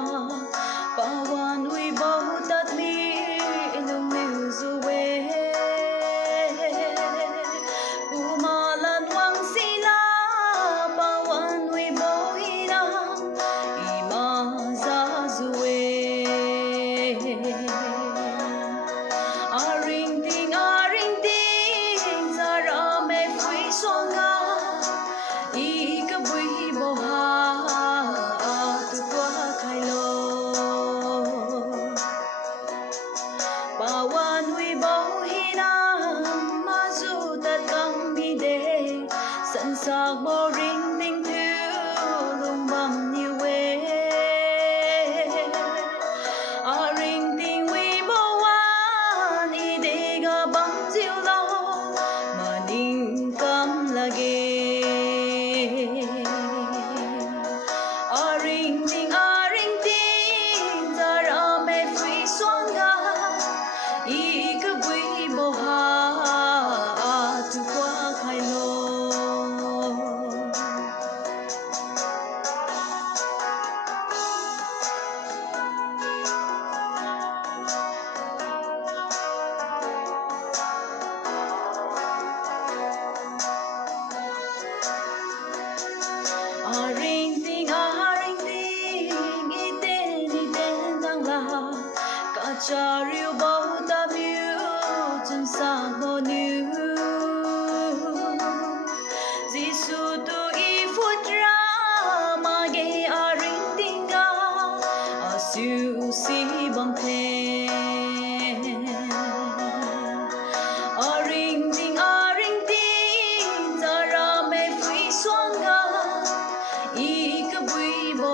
Pawan wibo tadmi lungniu juye malan wang silak Pawan wibo hina maja juye Aringting Aringting Chara mikphui suangga kabuibo kuak khailo Pawan wibo hina maju mide Sansabo ringting thiu lungbam niu-e Aringting wibo dega bang thiulu kam lage Aringting Aringting Chara mikphui suangga kabuibo kuak khailo Aringting Aringting tien la Chara bao Rapiu Sansabo niu Gisu tu ifutra mage Aringting siu si bang tien Aringting Aringting Chara mikphui suangga kabuibo